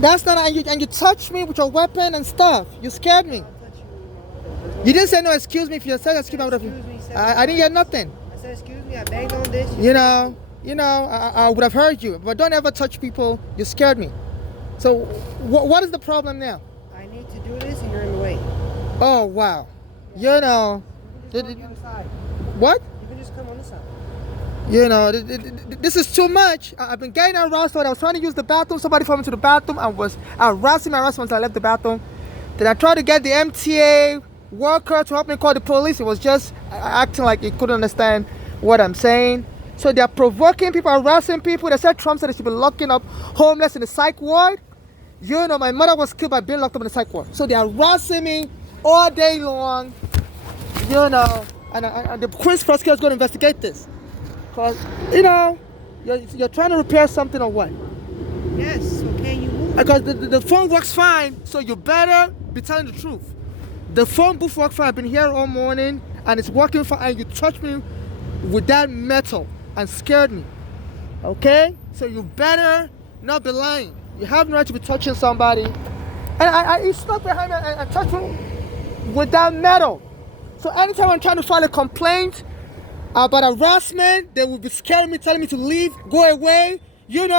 That's not, and you touched me with your weapon and stuff. You scared me. You didn't say no, excuse me. If you said excuse me, I would have. I didn't hear nothing. I said, excuse me, I banged on this. I would have heard you. But don't ever touch people. You scared me. So, what is the problem now? I need to do this and you're in the way. Oh, wow. You can just go on the other side. What? You can just come on this side. This is too much. I've been getting harassed. I was trying to use the bathroom. Somebody followed me to the bathroom. I was harassing my harassment until I left the bathroom. Then I tried to get the MTA worker to help me call the police. It was just acting like he couldn't understand what I'm saying. So they're provoking people, harassing people. They said Trump said they should be locking up homeless in the psych ward. My mother was killed by being locked up in the psych ward. So they're harassing me all day long. And the Queen's prosecutor is going to investigate this. Because, you're trying to repair something or what? Yes, so can you move? Because the phone works fine, so you better be telling the truth. The phone booth works fine. I've been here all morning, and it's working fine, and you touched me with that metal and scared me. Okay? So you better not be lying. You have no right to be touching somebody. And he stuck behind me and touched me with that metal. So anytime I'm trying to file a complaint about harassment, they will be scaring me, telling me to leave, go away, and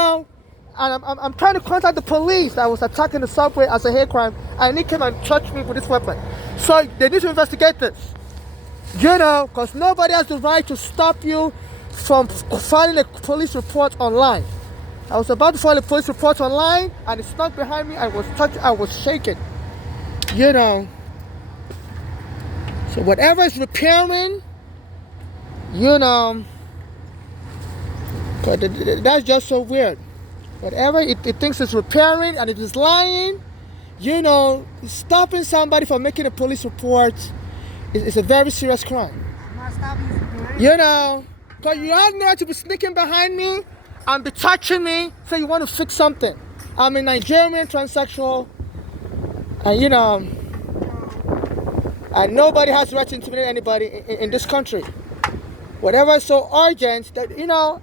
I'm trying to contact the police that was attacking the subway as a hate crime, and they came and touched me with this weapon. So they need to investigate this, because nobody has the right to stop you from filing a police report online. I was about to file a police report online, and it stuck behind me. I was shaking, So whatever is repairing, that's just so weird. Whatever it thinks it's repairing and it is lying, stopping somebody from making a police report is a very serious crime. I'm not stopping you from doing it. Because you have no right to be sneaking behind me and be touching me, so you want to fix something. I'm a Nigerian transsexual, and and nobody has the right to intimidate anybody in this country. Whatever is so urgent that,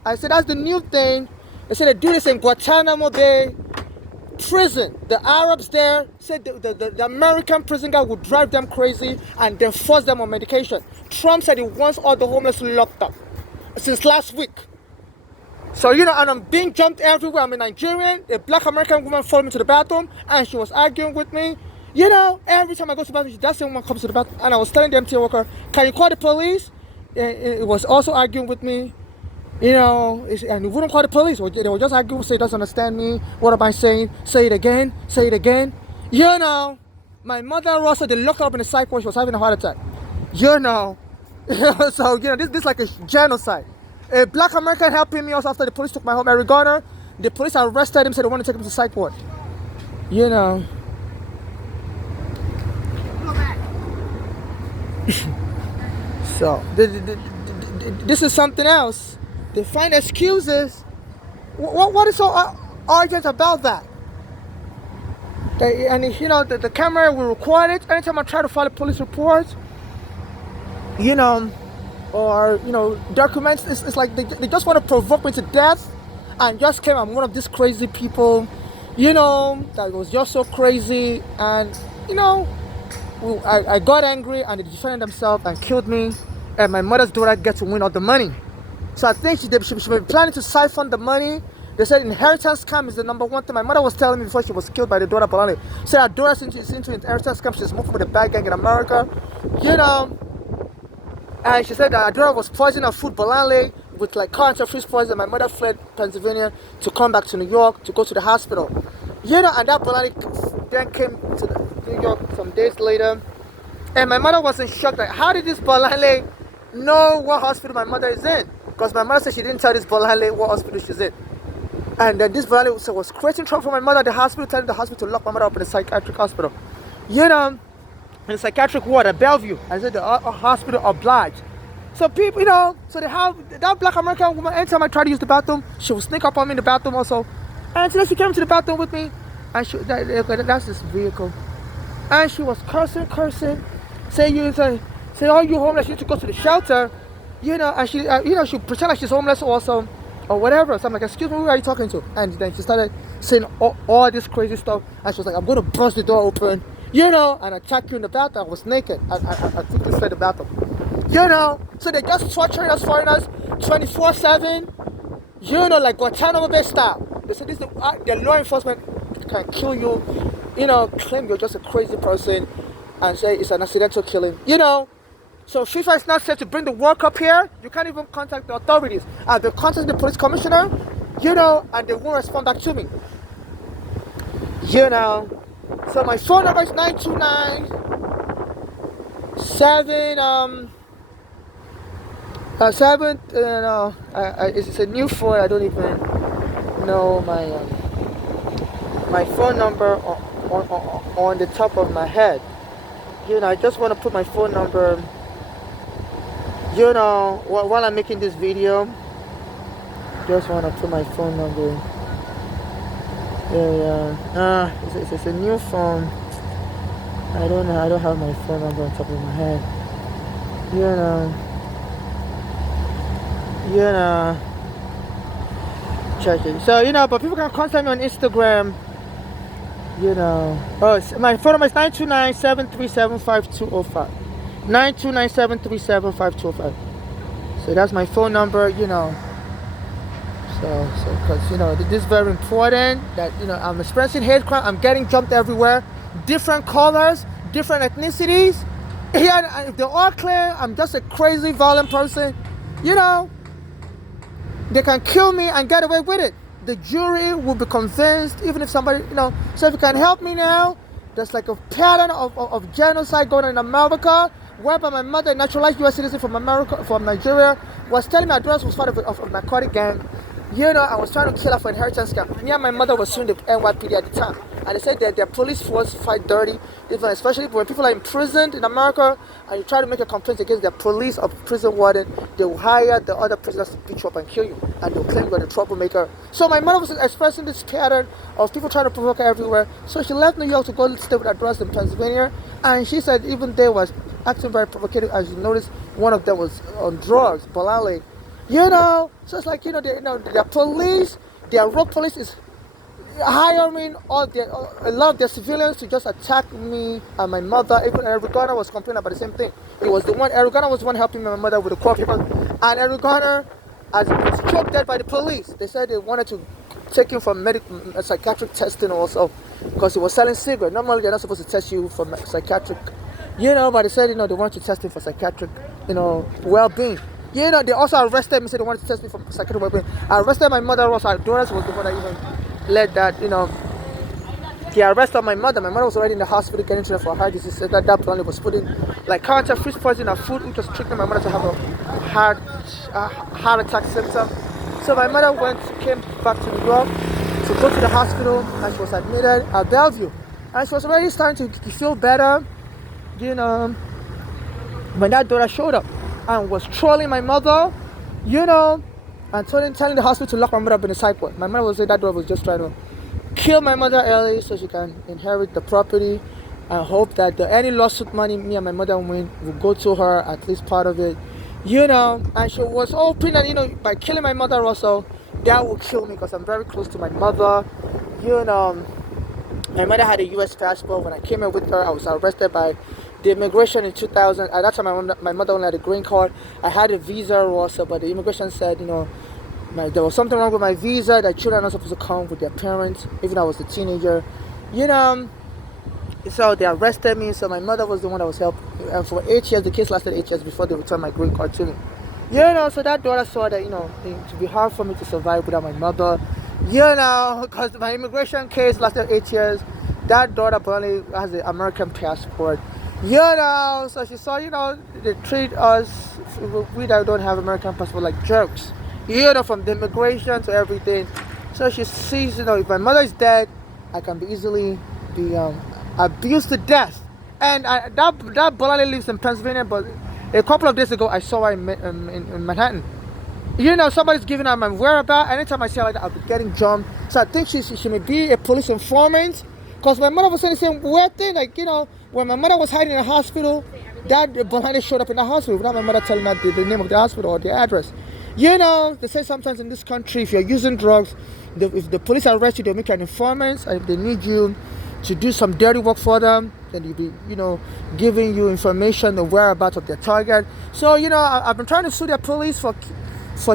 I said that's the new thing. They said they do this in Guantanamo Bay prison. The Arabs there said the American prison guard would drive them crazy and then force them on medication. Trump said he wants all the homeless locked up since last week. So, and I'm being jumped everywhere. I'm a Nigerian. A black American woman followed me to the bathroom and she was arguing with me. Every time I go to the bathroom, that's the woman comes to the bathroom. And I was telling the MTA worker, can you call the police? It was also arguing with me, and he wouldn't call the police. They were just arguing, say he doesn't understand me. What am I saying? Say it again. Say it again. My mother also, they locked her up in a psych ward. She was having a heart attack. So, this is like a genocide. A black American helping me also after the police took my home. Eric Garner, the police arrested him, said they want to take him to psych ward. Go back. So, this is something else. They find excuses. What is so urgent about that? The camera will record it. Anytime I try to file a police report, or documents, it's like they just want to provoke me to death. And just came, I'm one of these crazy people, that was just so crazy. And, I got angry and they defended themselves and killed me. And my mother's daughter get to win all the money. So I think she be planning to siphon the money. They said inheritance scam is the number one thing. My mother was telling me before she was killed by the daughter Bolale. Said her daughter's into inheritance scam. She's moving with a bad gang in America. And she said that her daughter was poisoning her food Bolale with like cancer freeze poison. My mother fled Pennsylvania to come back to New York to go to the hospital. And that Bolale then came to New York some days later. And my mother was in shock, like, how did this Bolale know what hospital my mother is in? Because my mother said she didn't tell this Bolale what hospital she's in. And then this Bolale was creating trouble for my mother at the hospital, telling the hospital to lock my mother up in a psychiatric hospital. In a psychiatric ward at Bellevue. I said the hospital obliged. So people, so they have that black American woman. Anytime I try to use the bathroom, she will sneak up on me in the bathroom also. And so she came to the bathroom with me, and that's this vehicle. And she was cursing, say, oh, you homeless, you need to go to the shelter, and she, she pretend like she's homeless also, or whatever. So I'm like, excuse me, who are you talking to? And then she started saying all this crazy stuff. And she was like, I'm going to bust the door open, and attack you in the bathroom. I was naked. I quickly fled the bathroom. So they just torturing us foreigners 24/7, like Guantanamo Bay style. They said the law enforcement can kill you, claim you're just a crazy person and say it's an accidental killing, So FIFA is not safe to bring the World Cup here. You can't even contact the authorities. I've been contacting the police commissioner, and they won't respond back to me. So my phone number is 929 it's a new phone. I don't even know my phone number on the top of my head. I just want to put my phone number, while I'm making this video. Just want to put my phone number. It's a new phone. I don't know. I don't have my phone number on top of my head. Checking. So but people can contact me on Instagram. My phone number is 929-737-5205. 929-737-5205. So that's my phone number. So because this is very important that I'm experiencing hate crime. I'm getting jumped everywhere, different colors, different ethnicities. Yeah, if they're all clear, I'm just a crazy, violent person. They can kill me and get away with it. The jury will be convinced, even if somebody, So if you can help me now, there's like a pattern of genocide going on in America, whereby my mother, a naturalized U.S. citizen from Nigeria, was telling me her daughter was part of a narcotic gang. I was trying to kill her for inheritance scam. Me and my mother was suing the NYPD at the time. And they said that their police force fight dirty, especially when people are imprisoned in America and you try to make a complaint against their police or prison warden, they will hire the other prisoners to beat you up and kill you. And they'll claim you're the troublemaker. So my mother was expressing this pattern of people trying to provoke her everywhere. So she left New York to go stay with her brothers in Pennsylvania. And she said even they was acting very provocative. As you noticed, one of them was on drugs, Balale. So it's like, their police, their rogue police is hiring a lot of their civilians to just attack me and my mother. Even Eric Garner was complaining about the same thing. Eric Garner was the one helping me and my mother with the court papers. And Eric Garner was struck dead by the police. They said they wanted to take him for psychiatric testing also because he was selling cigarettes. Normally they're not supposed to test you for psychiatric, but they said, they wanted to test him for psychiatric, well-being. They also arrested me, said they wanted to test me for psychiatric well-being. I arrested my mother also. Our daughter was the one that even led that, the arrest of my mother. My mother was already in the hospital getting treated for heart disease. That plan was putting like counterfeit poison in her food, which was triggering my mother to have a heart attack symptom. So my mother came back to New York to go to the hospital, and she was admitted at Bellevue. And she was already starting to feel better, when that daughter showed up and was trolling my mother, and telling the hospital to lock my mother up in a psych ward. My mother was saying that daughter was just trying to kill my mother early so she can inherit the property and hope that any lawsuit money me and my mother win will go to her, at least part of it. And she was hoping that, by killing my mother also, that will kill me because I'm very close to my mother. My mother had a U.S. passport. When I came here with her, I was arrested by the immigration in 2000. At that time, my mother only had a green card. I had a visa also, but the immigration said, there was something wrong with my visa, that children are not supposed to come with their parents, even though I was a teenager. So they arrested me. So my mother was the one that was helped. And for 8 years, the case lasted 8 years before they returned my green card to me. So that daughter saw that, it would be hard for me to survive without my mother. Because my immigration case lasted 8 years. That daughter apparently has an American passport. So she saw, they treat us, we that don't have American passport, like jerks. From the immigration to everything. So she sees, if my mother is dead, I can easily be abused to death. And that Bolale lives in Pennsylvania, but a couple of days ago, I saw her in Manhattan. Somebody's giving her my whereabouts. Anytime I see her like that, I'll be getting jumped. So I think she may be a police informant. Because my mother was saying the same weird thing. Like, when my mother was hiding in the hospital, that Bolale showed up in the hospital without my mother telling her the name of the hospital or the address. You know, they say sometimes in this country, if you're using drugs, if the police arrest you, they'll make you an informant, and if they need you to do some dirty work for them, then they'll be, giving you information, the whereabouts of their target. So, I've been trying to sue the police for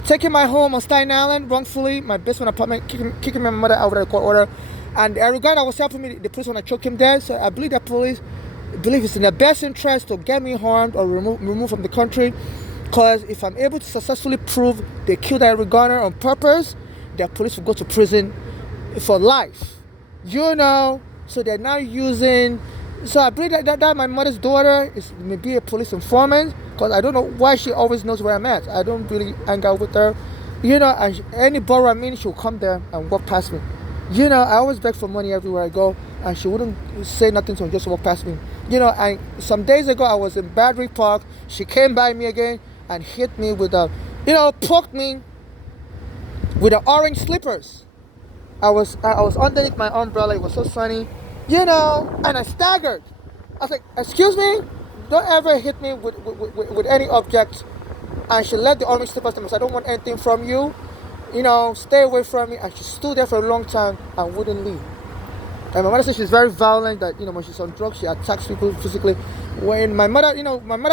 taking my home on Staten Island wrongfully, my basement apartment, kicking my mother out of the court order. And Arugana was helping me, the police want to choke him dead. So I believe the police believe it's in their best interest to get me harmed or removed from the country. Because if I'm able to successfully prove they killed Arugana on purpose, the police will go to prison for life. So they're now using. So I believe that my mother's daughter is maybe a police informant, because I don't know why she always knows where I'm at. I don't really hang out with her. And any borough I'm in, she'll come there and walk past me. I always beg for money everywhere I go, and she wouldn't say nothing to me, just walk past me. And some days ago I was in Battery Park. She came by me again and hit me with poked me with the orange slippers. I was underneath my umbrella. It was so sunny, and I staggered. I was like, "Excuse me, don't ever hit me with any object." And she let the orange slippers to me. So I don't want anything from you. Stay away from me. And she stood there for a long time and wouldn't leave. And my mother says she's very violent, that, when she's on drugs, she attacks people physically. When my mother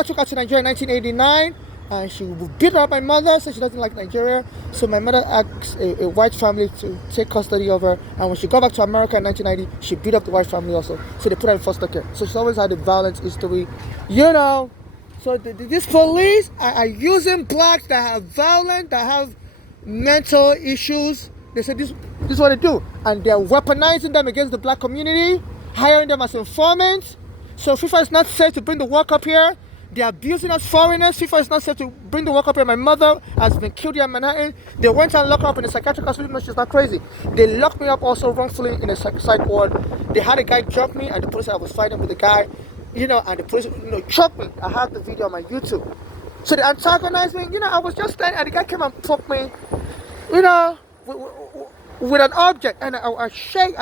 took her to Nigeria in 1989, and she beat up my mother, so she doesn't like Nigeria. So my mother asked a white family to take custody of her. And when she got back to America in 1990, she beat up the white family also. So they put her in foster care. So she's always had a violent history, So these police are using blacks that have violent, that have mental issues. They say this is what they do, and they're weaponizing them against the black community, hiring them as informants. So FIFA is not safe to bring the work up here. They're abusing us foreigners. FIFA is not safe to bring the work up here. My mother has been killed here in Manhattan. They went and locked her up in a psychiatric hospital. No, she's not crazy. They locked me up also wrongfully in a psych ward. They had a guy jump me, and the police said I was fighting with the guy, and the police, choked me. I have the video on my YouTube. So they antagonized me. I was just standing, and the guy came and poked me, with an object, and I shook.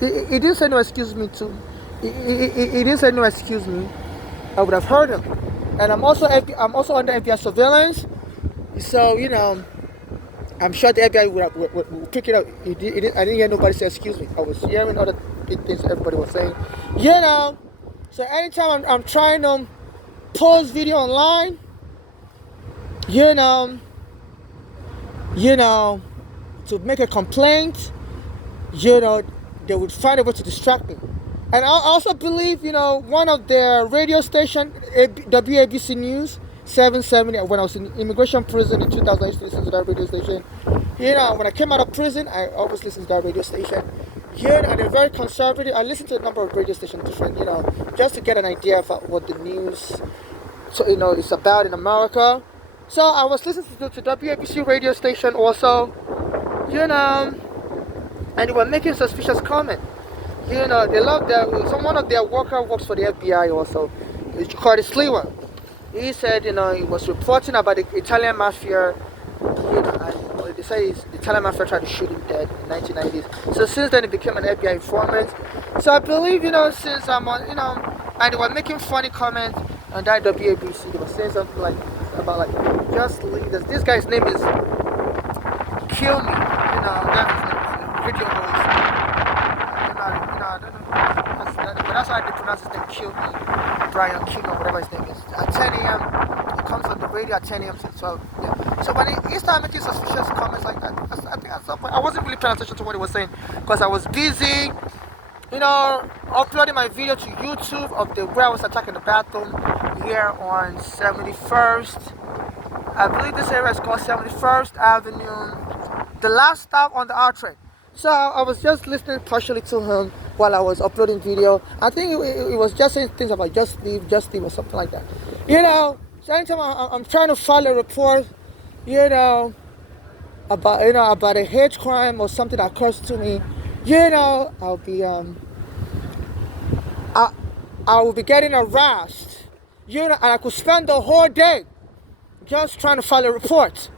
He didn't say no excuse me too. He didn't say no excuse me. I would have heard him. And I'm also under FBI surveillance. So I'm sure the FBI would pick it up. I didn't hear nobody say excuse me. I was hearing other things everybody was saying. So anytime I'm trying to post video online, to make a complaint, they would find a way to distract me. And I also believe, one of their radio station, WABC News 770, when I was in immigration prison in 2000, I used to listen to that radio station. When I came out of prison, I always listened to that radio station. And they're very conservative. I listened to a number of radio stations different, just to get an idea of what the news, is about in America. So I was listening to WABC radio station also, and they were making suspicious comments. They love one of their workers works for the FBI also. It's Curtis Lewa. He said, he was reporting about the Italian mafia, and they say the Italian mafia tried to shoot him dead in the 1990s. So since then he became an FBI informant. So I believe, since I'm on, and they were making funny comments on that WABC. They were saying something about just leave this. This guy's name is Kill Me. That's his video voice. I don't know. But that's how they pronounce his name, Kill Me. Brian King or whatever his name is. At 10 a.m. It comes on the radio at 10 a.m. to 12. Yeah. So when he started making suspicious comments like that, I think at some point I wasn't really paying attention to what he was saying, because I was busy, uploading my video to YouTube of where I was attacking the bathroom here on 71st. I believe this area is called 71st Avenue, the last stop on the R train. So I was just listening partially to him while I was uploading video. I think it was just saying things about just leave or something like that. So anytime I'm trying to file a report, about a hate crime or something that occurs to me, I'll be I will be getting harassed, and I could spend the whole day just trying to file a report.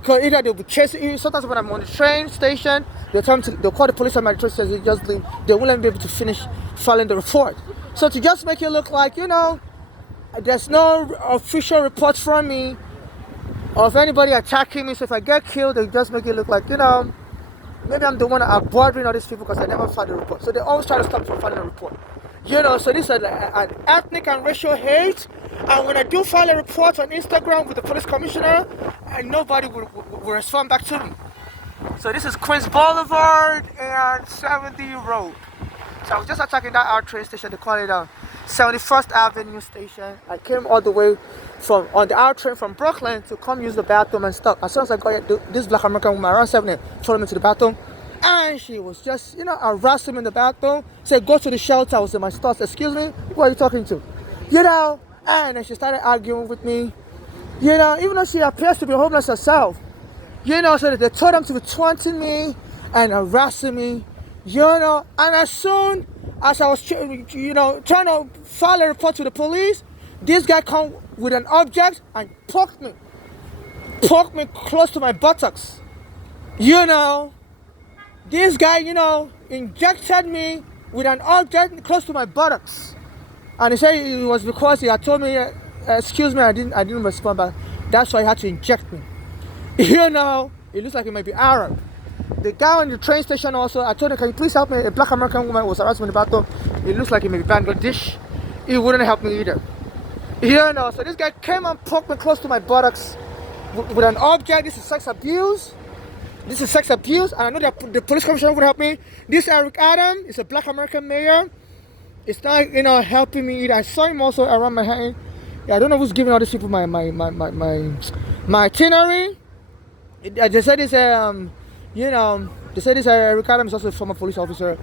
Because either they'll be chasing you. Sometimes when I'm on the train station, they'll call the police on my train station, just leave. They won't be able to finish filing the report. So to just make it look like, there's no official report from me, of anybody attacking me. So if I get killed, they just make it look like, maybe I'm the one bothering all these people because I never filed a report. So they always try to stop me from filing a report. So this is an ethnic and racial hate. And when I do file a report on Instagram with the police commissioner, and nobody will respond back to me. So this is Queens Boulevard and 70 Road. So I was just attacking that our train station. They call it 71st Avenue station. I came all the way on the R train from Brooklyn to come use the bathroom and stuff. As soon as I got here, this black American woman around 7 followed me to the bathroom. And she was just, harassing me in the bathroom. Said, go to the shelter. I was in my stores. Excuse me? Who are you talking to? And then she started arguing with me. Even though she appears to be homeless herself. So they told them to be taunting me and harassing me. And as soon as I was, trying to file a report to the police, this guy come with an object and poked me close to my buttocks. This guy, injected me with an object close to my buttocks. And he said it was because he had told me, excuse me, I didn't respond back. That's why he had to inject me. It looks like he might be Arab. The guy on the train station also, I told him, can you please help me? A black American woman was harassing me in the bathroom. It looks like he may be Bangladesh. He wouldn't help me either. So this guy came and poked me close to my buttocks with an object. This is sex abuse. And I know that the police commissioner would help me. This Eric Adam is a black American mayor. It's not, helping me either. I saw him also around my hand. Yeah, I don't know who's giving all these people my itinerary. They said this, they said this Eric Adam is also a former police officer.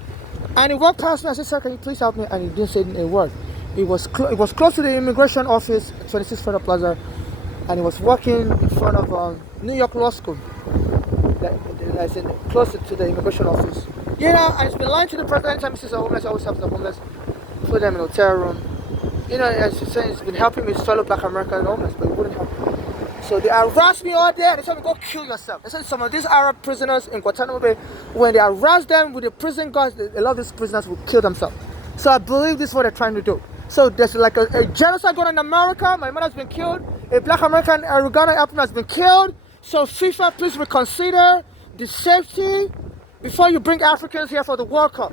And he walked past me. I said, sir, can you please help me? And he didn't say a word. It was close to the immigration office, 26 Federal Plaza, and he was walking in front of New York Law School. I said closer to the immigration office. I've been lying to the president. Anytime he sees a homeless, I always help the homeless, put them in a hotel room. As he's saying, he's been helping his fellow black American homeless, but he wouldn't help me. So they harassed me all day. They told me, go kill yourself. They said some of these Arab prisoners in Guantanamo Bay, when they harass them with the prison guards, a lot of these prisoners will kill themselves. So I believe this is what they're trying to do. So there's like a genocide going on in America. My mother's been killed. A black American Ghana African has been killed. So FIFA, please reconsider the safety before you bring Africans here for the World Cup.